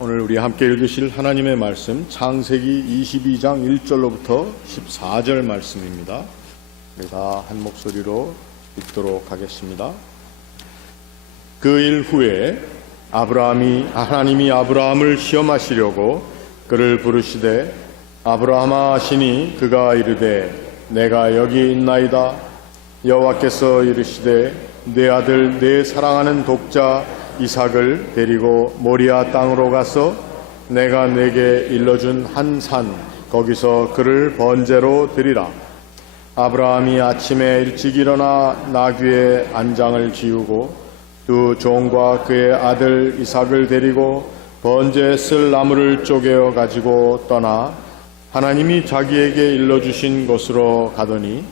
오늘 우리 함께 읽으실 하나님의 말씀 창세기 22장 1절로부터 14절 말씀입니다. 우리 다 한 목소리로 읽도록 하겠습니다. 그 일 후에 하나님이 아브라함을 시험하시려고 그를 부르시되 아브라함아 하시니 그가 이르되 내가 여기 있나이다. 여호와께서 이르시되 내 아들 내 사랑하는 독자 이삭을 데리고 모리아 땅으로 가서 내가 내게 일러준 한 산 거기서 그를 번제로 드리라. 아브라함이 아침에 일찍 일어나 나귀의 안장을 지우고 두 종과 그의 아들 이삭을 데리고 번제에 쓸 나무를 쪼개어 가지고 떠나 하나님이 자기에게 일러주신 곳으로 가더니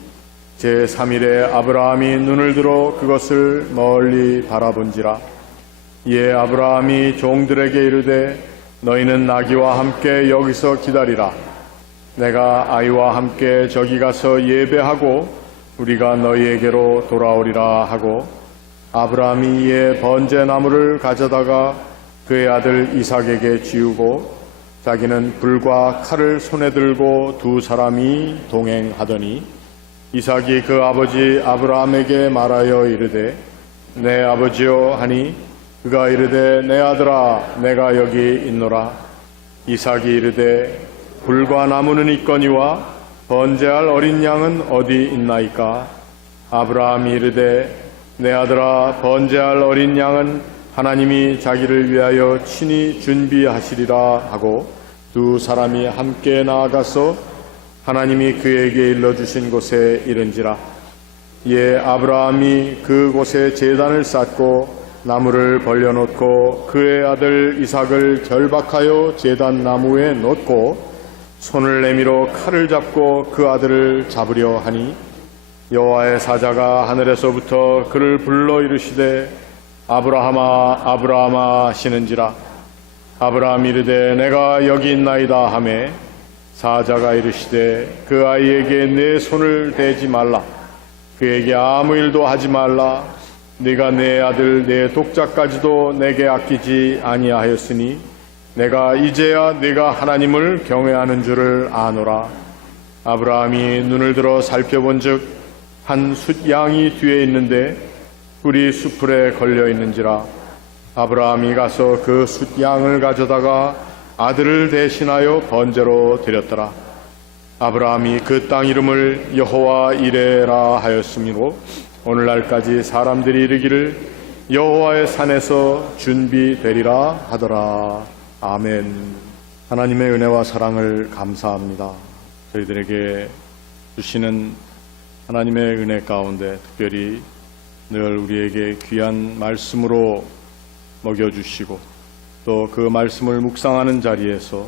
제3일에 아브라함이 눈을 들어 그것을 멀리 바라본지라. 이에 아브라함이 종들에게 이르되 너희는 나귀와 함께 여기서 기다리라. 내가 아이와 함께 저기 가서 예배하고 우리가 너희에게로 돌아오리라 하고 아브라함이 이에 번제나무를 가져다가 그의 아들 이삭에게 지우고 자기는 불과 칼을 손에 들고 두 사람이 동행하더니 이삭이 그 아버지 아브라함에게 말하여 이르되 내 아버지여 하니 그가 이르되 내 아들아 내가 여기 있노라. 이삭이 이르되 불과 나무는 있거니와 번제할 어린 양은 어디 있나이까. 아브라함이 이르되 내 아들아 번제할 어린 양은 하나님이 자기를 위하여 친히 준비하시리라 하고 두 사람이 함께 나아가서 하나님이 그에게 일러주신 곳에 이른지라. 이에 아브라함이 그곳에 제단을 쌓고 나무를 벌려놓고 그의 아들 이삭을 결박하여 제단 나무에 놓고 손을 내밀어 칼을 잡고 그 아들을 잡으려 하니 여호와의 사자가 하늘에서부터 그를 불러 이르시되 아브라함아 아브라함아 하시는지라. 아브라함이 이르되 내가 여기 있나이다 하매 사자가 이르시되 그 아이에게 내 손을 대지 말라. 그에게 아무 일도 하지 말라. 네가 내 아들 내 독자까지도 내게 아끼지 아니하였으니 내가 이제야 네가 하나님을 경외하는 줄을 아노라. 아브라함이 눈을 들어 살펴본즉 한 숫양이 뒤에 있는데 뿔이 수풀에 걸려 있는지라. 아브라함이 가서 그 숫양을 가져다가 아들을 대신하여 번제로 드렸더라. 아브라함이 그 땅 이름을 여호와 이레라 하였으므로 오늘날까지 사람들이 이르기를 여호와의 산에서 준비되리라 하더라. 아멘. 하나님의 은혜와 사랑을 감사합니다. 저희들에게 주시는 하나님의 은혜 가운데 특별히 늘 우리에게 귀한 말씀으로 먹여주시고 또 그 말씀을 묵상하는 자리에서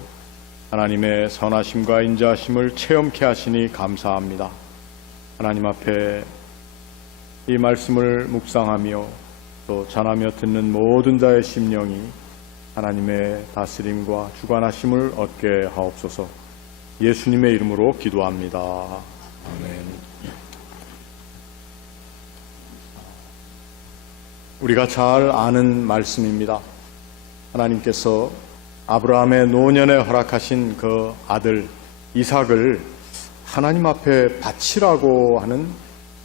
하나님의 선하심과 인자하심을 체험케 하시니 감사합니다. 하나님 앞에 이 말씀을 묵상하며 또 전하며 듣는 모든 자의 심령이 하나님의 다스림과 주관하심을 얻게 하옵소서. 예수님의 이름으로 기도합니다. 아멘. 우리가 잘 아는 말씀입니다. 하나님께서 아브라함의 노년에 허락하신 그 아들 이삭을 하나님 앞에 바치라고 하는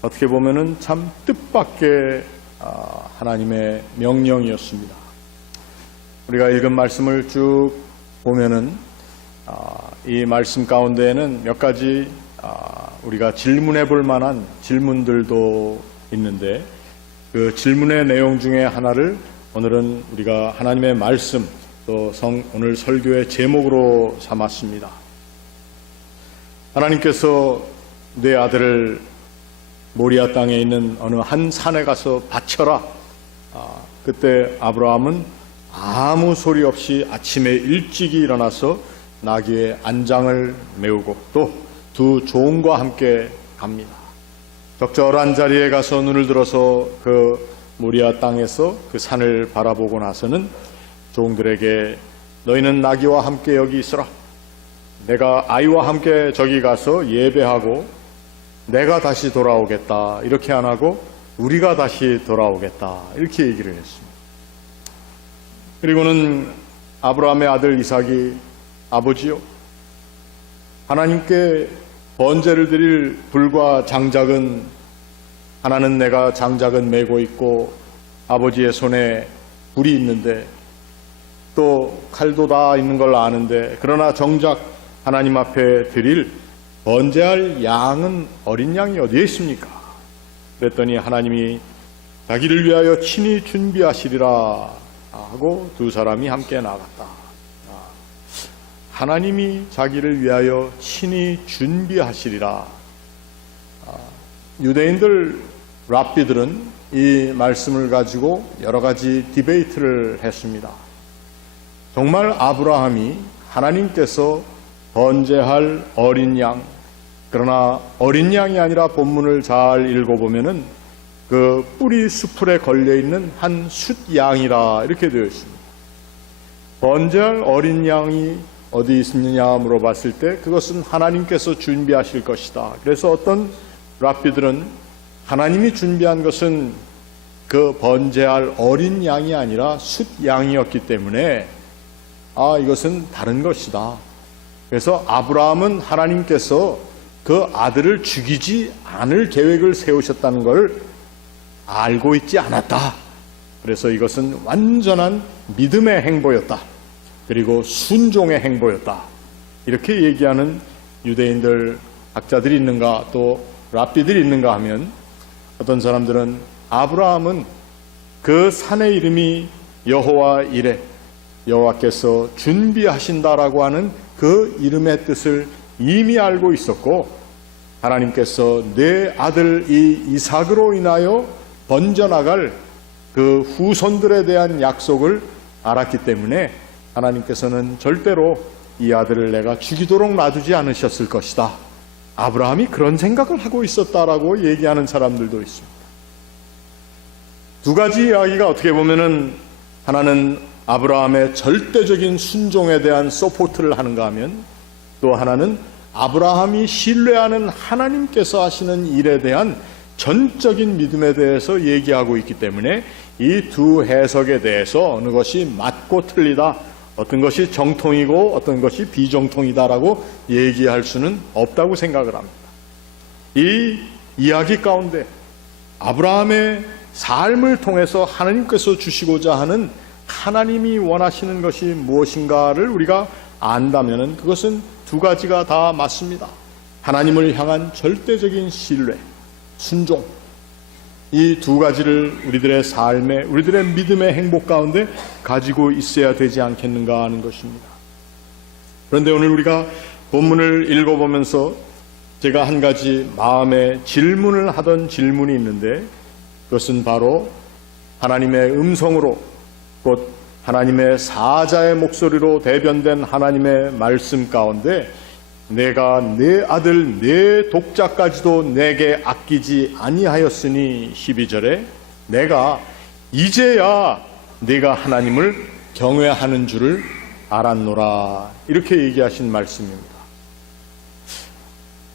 어떻게 보면은 참 뜻밖의 하나님의 명령이었습니다. 우리가 읽은 말씀을 쭉 보면은 이 말씀 가운데에는 몇 가지 우리가 질문해 볼 만한 질문들도 있는데 그 질문의 내용 중에 하나를 오늘은 우리가 하나님의 말씀 또 오늘 설교의 제목으로 삼았습니다. 하나님께서 내 아들을 모리아 땅에 있는 어느 한 산에 가서 바쳐라. 그때 아브라함은 아무 소리 없이 아침에 일찍이 일어나서 나귀의 안장을 메우고 또 두 종과 함께 갑니다. 적절한 자리에 가서 눈을 들어서 그 모리아 땅에서 그 산을 바라보고 나서는 종들에게 너희는 나귀와 함께 여기 있어라. 내가 아이와 함께 저기 가서 예배하고 내가 다시 돌아오겠다. 이렇게 안 하고 우리가 다시 돌아오겠다. 이렇게 얘기를 했습니다. 그리고는 아브라함의 아들 이삭이 아버지요, 하나님께 번제를 드릴 불과 장작은, 하나는 내가 장작은 메고 있고 아버지의 손에 불이 있는데 또 칼도 다 있는 걸 아는데, 그러나 정작 하나님 앞에 드릴 번제할 양은, 어린 양이 어디에 있습니까? 그랬더니 하나님이 자기를 위하여 친히 준비하시리라 하고 두 사람이 함께 나갔다. 하나님이 자기를 위하여 친히 준비하시리라. 유대인들, 랍비들은 이 말씀을 가지고 여러 가지 디베이트를 했습니다. 정말 아브라함이 하나님께서 번제할 어린 양, 그러나 어린 양이 아니라 본문을 잘 읽어보면은 그 뿌리 수풀에 걸려있는 한 숫양이라 이렇게 되어 있습니다. 번제할 어린 양이 어디 있느냐 물어봤을 때 그것은 하나님께서 준비하실 것이다. 그래서 어떤 랍비들은 하나님이 준비한 것은 그 번제할 어린 양이 아니라 숫양이었기 때문에 이것은 다른 것이다. 그래서 아브라함은 하나님께서 그 아들을 죽이지 않을 계획을 세우셨다는 걸 알고 있지 않았다. 그래서 이것은 완전한 믿음의 행보였다. 그리고 순종의 행보였다. 이렇게 얘기하는 유대인들, 학자들이 있는가, 또 랍비들이 있는가 하면, 어떤 사람들은 아브라함은 그 산의 이름이 여호와 이레, 여호와께서 준비하신다라고 하는 그 이름의 뜻을 이미 알고 있었고, 하나님께서 내 아들 이 이삭으로 인하여 번져나갈 그 후손들에 대한 약속을 알았기 때문에 하나님께서는 절대로 이 아들을 내가 죽이도록 놔두지 않으셨을 것이다. 아브라함이 그런 생각을 하고 있었다라고 얘기하는 사람들도 있습니다. 두 가지 이야기가 어떻게 보면은, 하나는 아브라함의 절대적인 순종에 대한 서포트를 하는가 하면, 또 하나는 아브라함이 신뢰하는 하나님께서 하시는 일에 대한 전적인 믿음에 대해서 얘기하고 있기 때문에 이 두 해석에 대해서 어느 것이 맞고 틀리다, 어떤 것이 정통이고 어떤 것이 비정통이다라고 얘기할 수는 없다고 생각을 합니다. 이 이야기 가운데 아브라함의 삶을 통해서 하나님께서 주시고자 하는, 하나님이 원하시는 것이 무엇인가를 우리가 안다면 그것은 두 가지가 다 맞습니다. 하나님을 향한 절대적인 신뢰, 순종, 이 두 가지를 우리들의 삶에, 우리들의 믿음의 행복 가운데 가지고 있어야 되지 않겠는가 하는 것입니다. 그런데 오늘 우리가 본문을 읽어보면서 제가 한 가지 마음에 질문을 하던 질문이 있는데, 그것은 바로 하나님의 음성으로, 곧 하나님의 사자의 목소리로 대변된 하나님의 말씀 가운데, 내가 내 아들 내 독자까지도 내게 아끼지 아니하였으니 12절에 내가 이제야 내가 하나님을 경외하는 줄을 알았노라, 이렇게 얘기하신 말씀입니다.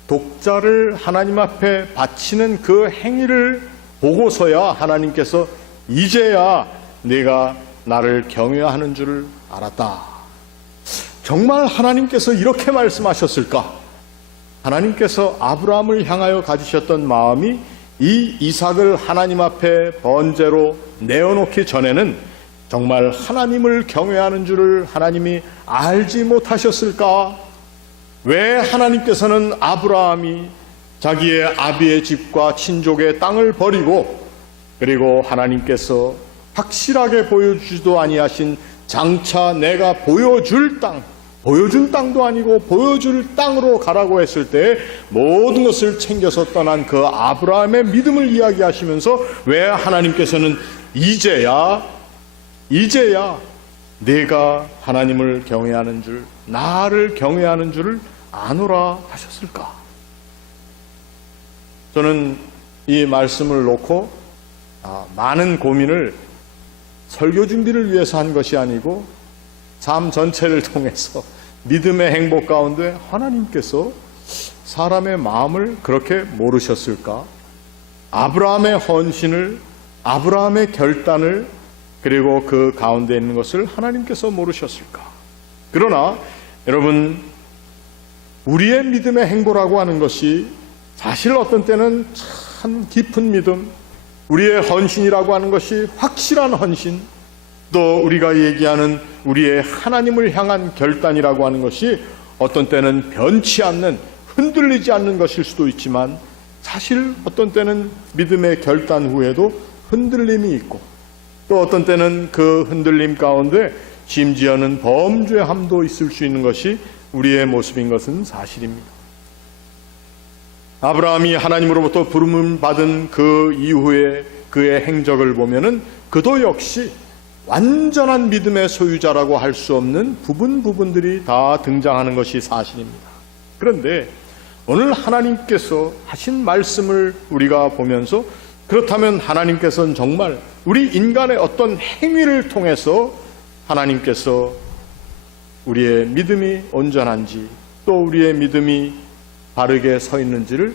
독자를 하나님 앞에 바치는 그 행위를 보고서야 하나님께서 이제야 내가 나를 경외하는 줄을 알았다. 정말 하나님께서 이렇게 말씀하셨을까? 하나님께서 아브라함을 향하여 가지셨던 마음이 이 이삭을 하나님 앞에 번제로 내어놓기 전에는 정말 하나님을 경외하는 줄을 하나님이 알지 못하셨을까? 왜 하나님께서는 아브라함이 자기의 아비의 집과 친족의 땅을 버리고, 그리고 하나님께서 확실하게 보여주지도 아니하신 장차 내가 보여줄 땅, 보여준 땅도 아니고 보여줄 땅으로 가라고 했을 때 모든 것을 챙겨서 떠난 그 아브라함의 믿음을 이야기하시면서 왜 하나님께서는 이제야 내가 하나님을 경외하는 줄, 나를 경외하는 줄을 아노라 하셨을까? 저는 이 말씀을 놓고 많은 고민을 설교 준비를 위해서 한 것이 아니고 삶 전체를 통해서 믿음의 행복 가운데 하나님께서 사람의 마음을 그렇게 모르셨을까? 아브라함의 헌신을, 아브라함의 결단을 그리고 그 가운데 있는 것을 하나님께서 모르셨을까? 그러나 여러분, 우리의 믿음의 행보라고 하는 것이 사실 어떤 때는 참 깊은 믿음, 우리의 헌신이라고 하는 것이 확실한 헌신, 또 우리가 얘기하는 우리의 하나님을 향한 결단이라고 하는 것이 어떤 때는 변치 않는, 흔들리지 않는 것일 수도 있지만 사실 어떤 때는 믿음의 결단 후에도 흔들림이 있고, 또 어떤 때는 그 흔들림 가운데 심지어는 범죄함도 있을 수 있는 것이 우리의 모습인 것은 사실입니다. 아브라함이 하나님으로부터 부름을 받은 그 이후에 그의 행적을 보면은 그도 역시 완전한 믿음의 소유자라고 할 수 없는 부분들이 다 등장하는 것이 사실입니다. 그런데 오늘 하나님께서 하신 말씀을 우리가 보면서, 그렇다면 하나님께서는 정말 우리 인간의 어떤 행위를 통해서 하나님께서 우리의 믿음이 온전한지, 또 우리의 믿음이 바르게 서 있는지를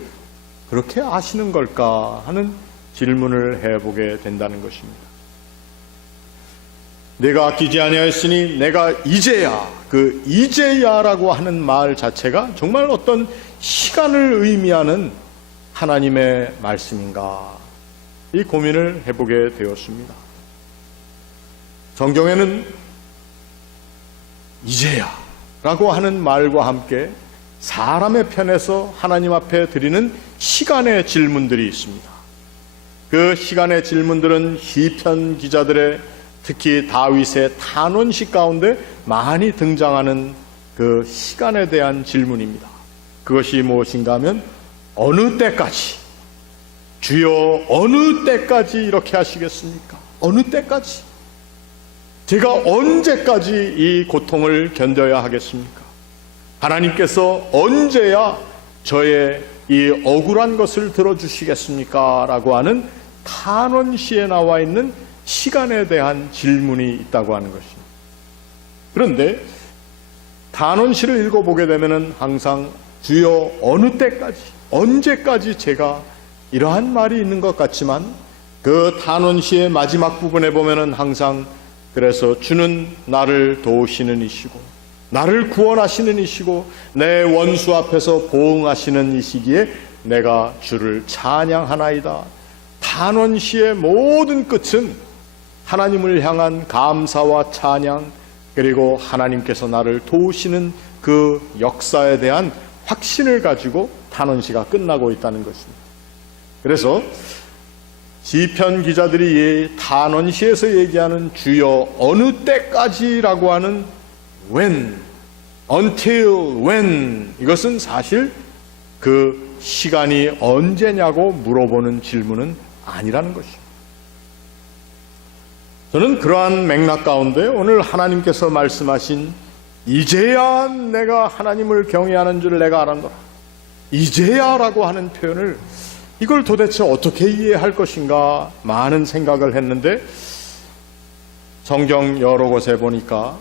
그렇게 아시는 걸까 하는 질문을 해보게 된다는 것입니다. 내가 아끼지 아니하였으니 내가 이제야, 그 이제야라고 하는 말 자체가 정말 어떤 시간을 의미하는 하나님의 말씀인가, 이 고민을 해보게 되었습니다. 성경에는 이제야라고 하는 말과 함께 사람의 편에서 하나님 앞에 드리는 시간의 질문들이 있습니다. 그 시간의 질문들은 시편 기자들의, 특히 다윗의 탄원식 가운데 많이 등장하는 그 시간에 대한 질문입니다. 그것이 무엇인가 하면, 어느 때까지, 주여 어느 때까지 이렇게 하시겠습니까? 어느 때까지? 제가 언제까지 이 고통을 견뎌야 하겠습니까? 하나님께서 언제야 저의 이 억울한 것을 들어주시겠습니까? 라고 하는 탄원시에 나와 있는 시간에 대한 질문이 있다고 하는 것입니다. 그런데 탄원시를 읽어보게 되면 항상 주여 어느 때까지, 언제까지 제가, 이러한 말이 있는 것 같지만, 그 탄원시의 마지막 부분에 보면 항상, 그래서 주는 나를 도우시는 이시고 나를 구원하시는 이시고 내 원수 앞에서 보응하시는 이시기에 내가 주를 찬양하나이다. 탄원시의 모든 끝은 하나님을 향한 감사와 찬양, 그리고 하나님께서 나를 도우시는 그 역사에 대한 확신을 가지고 탄원시가 끝나고 있다는 것입니다. 그래서 시편 기자들이 이 탄원시에서 얘기하는 주여 어느 때까지라고 하는 when, until when, 이것은 사실 그 시간이 언제냐고 물어보는 질문은 아니라는 것입니다. 저는 그러한 맥락 가운데 오늘 하나님께서 말씀하신 이제야 내가 하나님을 경외하는 줄 내가 알았노라, 이제야라고 하는 표현을, 이걸 도대체 어떻게 이해할 것인가 많은 생각을 했는데, 성경 여러 곳에 보니까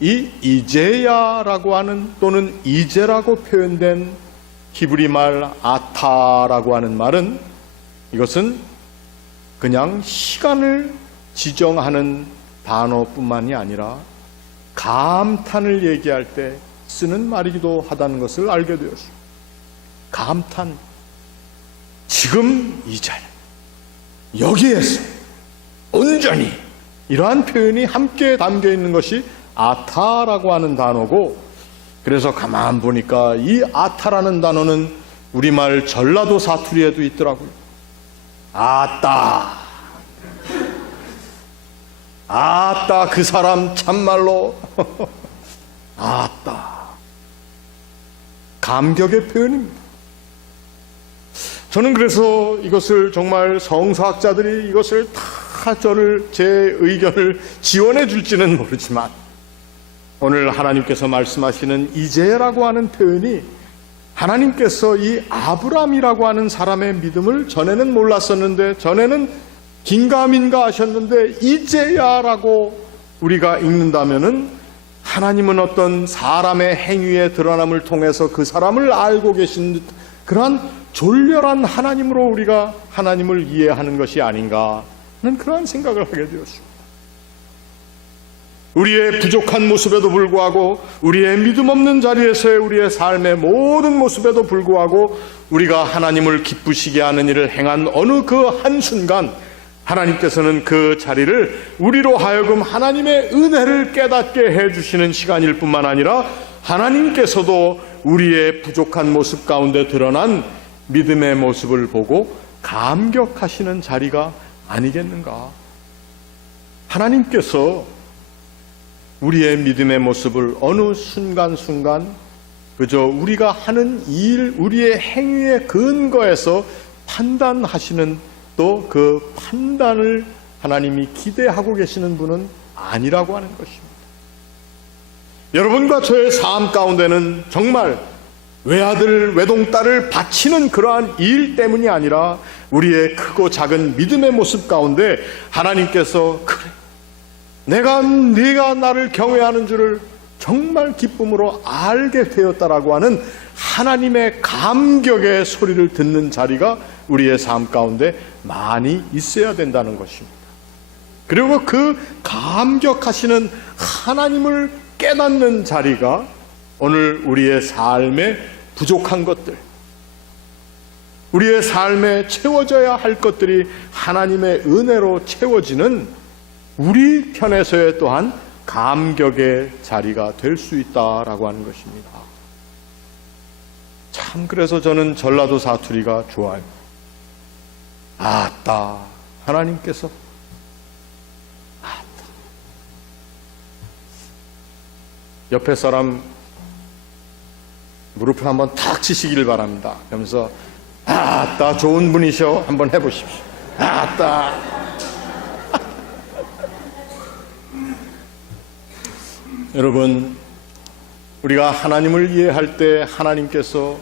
이 이제야라고 하는, 또는 이제라고 표현된 히브리 말 아타라고 하는 말은, 이것은 그냥 시간을 지정하는 단어뿐만이 아니라 감탄을 얘기할 때 쓰는 말이기도 하다는 것을 알게 되었습니다. 감탄, 지금 이 자리, 여기에서 온전히, 이러한 표현이 함께 담겨 있는 것이 아타라고 하는 단어고, 그래서 가만 보니까 이 아타라는 단어는 우리말 전라도 사투리에도 있더라고요. 아따, 아따, 그 사람 참말로 아따, 감격의 표현입니다. 저는 그래서 이것을 정말 성서학자들이 이것을 다 제 의견을 지원해 줄지는 모르지만, 오늘 하나님께서 말씀하시는 이제라고 하는 표현이, 하나님께서 이 아브람이라고 하는 사람의 믿음을 전에는 몰랐었는데, 전에는 긴가민가 하셨는데 이제야라고 우리가 읽는다면은, 하나님은 어떤 사람의 행위의 드러남을 통해서 그 사람을 알고 계신 듯, 그러한 졸렬한 하나님으로 우리가 하나님을 이해하는 것이 아닌가 하는 그러한 생각을 하게 되었습니다. 우리의 부족한 모습에도 불구하고, 우리의 믿음 없는 자리에서의 우리의 삶의 모든 모습에도 불구하고 우리가 하나님을 기쁘시게 하는 일을 행한 어느 그 한순간 하나님께서는 그 자리를 우리로 하여금 하나님의 은혜를 깨닫게 해주시는 시간일 뿐만 아니라 하나님께서도 우리의 부족한 모습 가운데 드러난 믿음의 모습을 보고 감격하시는 자리가 아니겠는가. 하나님께서 우리의 믿음의 모습을 어느 순간순간 그저 우리가 하는 일, 우리의 행위의 근거에서 판단하시는, 또 그 판단을 하나님이 기대하고 계시는 분은 아니라고 하는 것입니다. 여러분과 저의 삶 가운데는 정말 외아들, 외동딸을 바치는 그러한 일 때문이 아니라 우리의 크고 작은 믿음의 모습 가운데 하나님께서 그래, 네가 나를 경외하는 줄을 정말 기쁨으로 알게 되었다라고 하는 하나님의 감격의 소리를 듣는 자리가 우리의 삶 가운데 많이 있어야 된다는 것입니다. 그리고 그 감격하시는 하나님을 깨닫는 자리가 오늘 우리의 삶에 부족한 것들, 우리의 삶에 채워져야 할 것들이 하나님의 은혜로 채워지는 우리 편에서의 또한 감격의 자리가 될 수 있다라고 하는 것입니다. 참, 그래서 저는 전라도 사투리가 좋아요. 아따, 하나님께서 아따. 옆에 사람 무릎을 한번 탁 치시길 바랍니다. 그러면서 아따, 좋은 분이셔. 한번 해보십시오. 아따. 여러분, 우리가 하나님을 이해할 때 하나님께서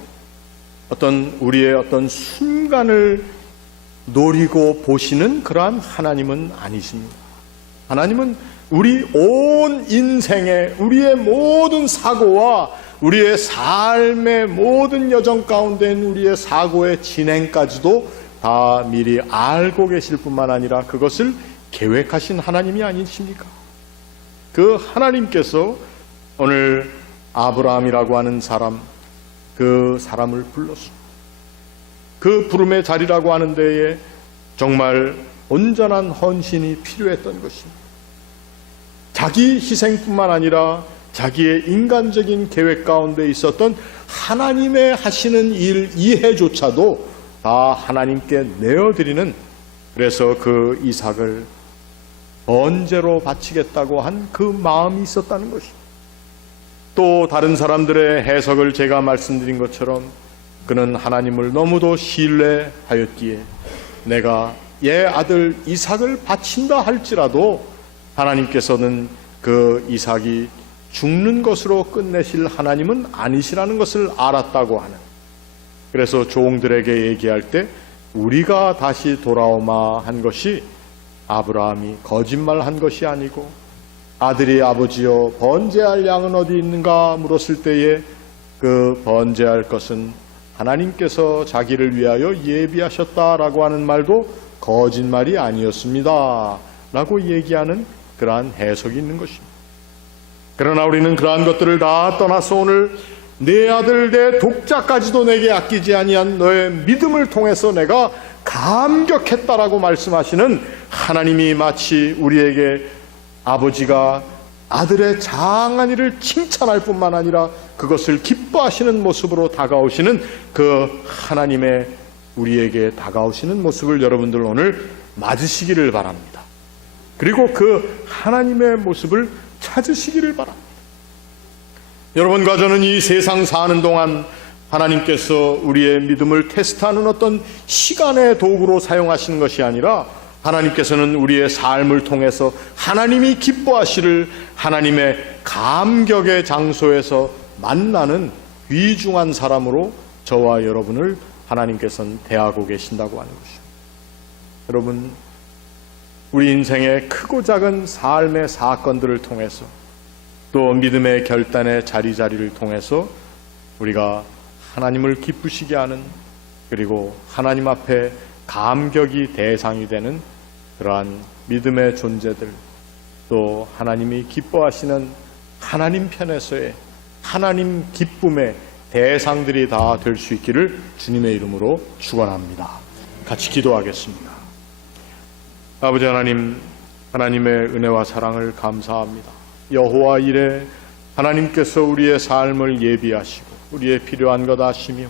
우리의 어떤 순간을 노리고 보시는 그러한 하나님은 아니십니다. 하나님은 우리 온 인생의, 우리의 모든 사고와 우리의 삶의 모든 여정 가운데인 우리의 사고의 진행까지도 다 미리 알고 계실 뿐만 아니라 그것을 계획하신 하나님이 아니십니까? 그 하나님께서 오늘 아브라함이라고 하는 사람, 그 사람을 불렀습니다. 그 부름의 자리라고 하는 데에 정말 온전한 헌신이 필요했던 것입니다. 자기 희생뿐만 아니라 자기의 인간적인 계획 가운데 있었던 하나님의 하시는 일 이해조차도 다 하나님께 내어드리는, 그래서 그 이삭을 번제로 바치겠다고 한 그 마음이 있었다는 것입니다. 또 다른 사람들의 해석을 제가 말씀드린 것처럼 그는 하나님을 너무도 신뢰하였기에 내가 얘 아들 이삭을 바친다 할지라도 하나님께서는 그 이삭이 죽는 것으로 끝내실 하나님은 아니시라는 것을 알았다고 하는, 그래서 종들에게 얘기할 때 우리가 다시 돌아오마 한 것이 아브라함이 거짓말한 것이 아니고, 아들이 아버지여 번제할 양은 어디 있는가 물었을 때에 그 번제할 것은 하나님께서 자기를 위하여 예비하셨다라고 하는 말도 거짓말이 아니었습니다 라고 얘기하는 그러한 해석이 있는 것입니다. 그러나 우리는 그러한 것들을 다 떠나서 오늘 내 아들 내 독자까지도 내게 아끼지 아니한 너의 믿음을 통해서 내가 감격했다라고 말씀하시는 하나님이 마치 우리에게 아버지가 아들의 장한 일을 칭찬할 뿐만 아니라 그것을 기뻐하시는 모습으로 다가오시는 그 하나님의 우리에게 다가오시는 모습을 여러분들 오늘 맞으시기를 바랍니다. 그리고 그 하나님의 모습을 찾으시기를 바랍니다. 여러분과 저는 이 세상 사는 동안 하나님께서 우리의 믿음을 테스트하는 어떤 시간의 도구로 사용하시는 것이 아니라 하나님께서는 우리의 삶을 통해서 하나님이 기뻐하시를 하나님의 감격의 장소에서 만나는 귀중한 사람으로 저와 여러분을 하나님께서는 대하고 계신다고 하는 것입니다. 여러분, 우리 인생의 크고 작은 삶의 사건들을 통해서 또 믿음의 결단의 자리를 통해서 우리가 하나님을 기쁘시게 하는, 그리고 하나님 앞에 감격이 대상이 되는 그러한 믿음의 존재들, 또 하나님이 기뻐하시는 하나님 편에서의 하나님 기쁨의 대상들이 다 될 수 있기를 주님의 이름으로 축원합니다. 같이 기도하겠습니다. 아버지 하나님, 하나님의 은혜와 사랑을 감사합니다. 여호와 이레 하나님께서 우리의 삶을 예비하시고 우리의 필요한 것 아시며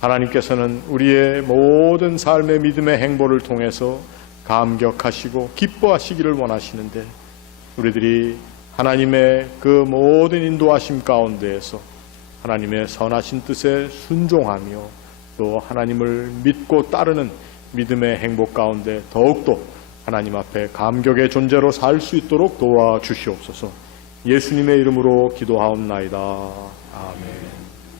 하나님께서는 우리의 모든 삶의 믿음의 행보를 통해서 감격하시고 기뻐하시기를 원하시는데 우리들이 하나님의 그 모든 인도하심 가운데에서 하나님의 선하신 뜻에 순종하며 또 하나님을 믿고 따르는 믿음의 행복 가운데 더욱더 하나님 앞에 감격의 존재로 살 수 있도록 도와주시옵소서. 예수님의 이름으로 기도하옵나이다. 아멘.